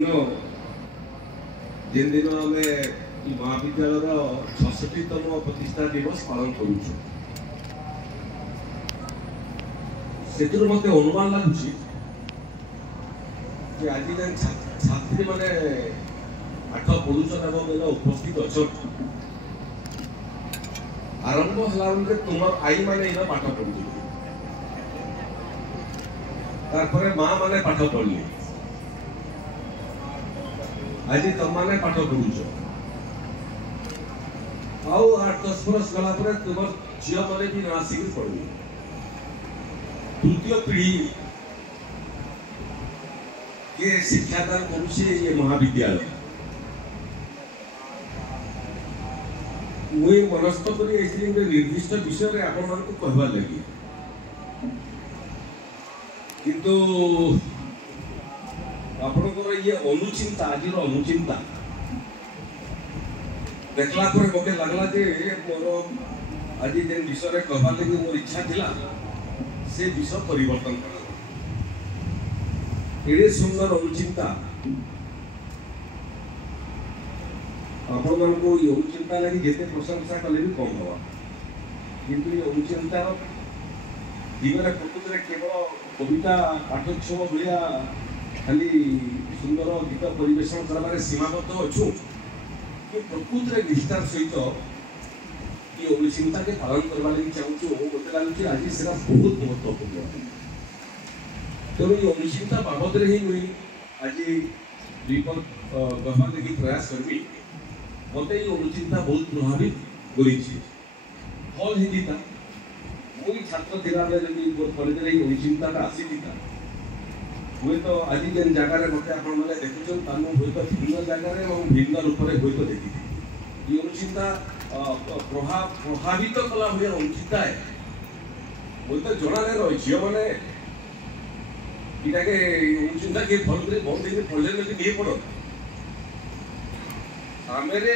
जिन दिन आम महाविद्यालय 66तम प्रतिष्ठा दिवस पालन करुचु मत अनुमान लगुच आज छात्री मैंने पाठ पढ़ुन एवं उपस्थित अच्छा आरंभ है तुम आई मैंने पाठ पढ़ुर माँ मैंने पाठ पढ़ी आज तुम मैंने पाठ पढ़ुच आउ 8-10 बरस गला तुम झील मैंने भी आसिक पढ़ू तृतीय पीढ़ी के शिक्षादान करुचे ये महाविद्यालय मुझे मनस्थ कर निर्दिष्ट विषय में आपण मान कहबार लगी किंतु आपनकर ये अनुचिंता आज अनुचिंता देखला मत लगला मोर आज जेन विषय कहबार लगी मोर इच्छा थिला से विषय परिवर्तन कर एडे सुंदर अनुचिंता आपण मन को ये अनुचिंता लगी जेते प्रशंसा कले भी कम हवा किंतु ये अनुचिंता जीवन प्रकृति में केवल कविता पाठोत्सव भाया खाली सुंदर गीत परिवेशन करने सीमाबद्ध अच्छु कि प्रकृति में निष्ठार सहित ये अनुचिंता के पालन करने लगी चाहूँ मत लगुच आज से बहुत महत्वपूर्ण तेणु ये अनुचिंता बाबद ही मुझे आज रिपोर्ट कहवा लगी प्रयास करमी मत ये अनुचिंता बहुत प्रभावित फल ही मुझे छात्र थिला कॉलेज में अनुचिंता आसी हुए तो आज जेन जगार मत आपने देखुन हूँ तो भिन्न जगार भिन्न रूप में हूँ देखी ये अनुचिंता प्रभावित कला भाई अनुचिंता है मुझे तो जना नहीं रही झील मैंने इटाके अनुचिंता किए भल बहुत दिन पढ़े नहीं पड़ सामने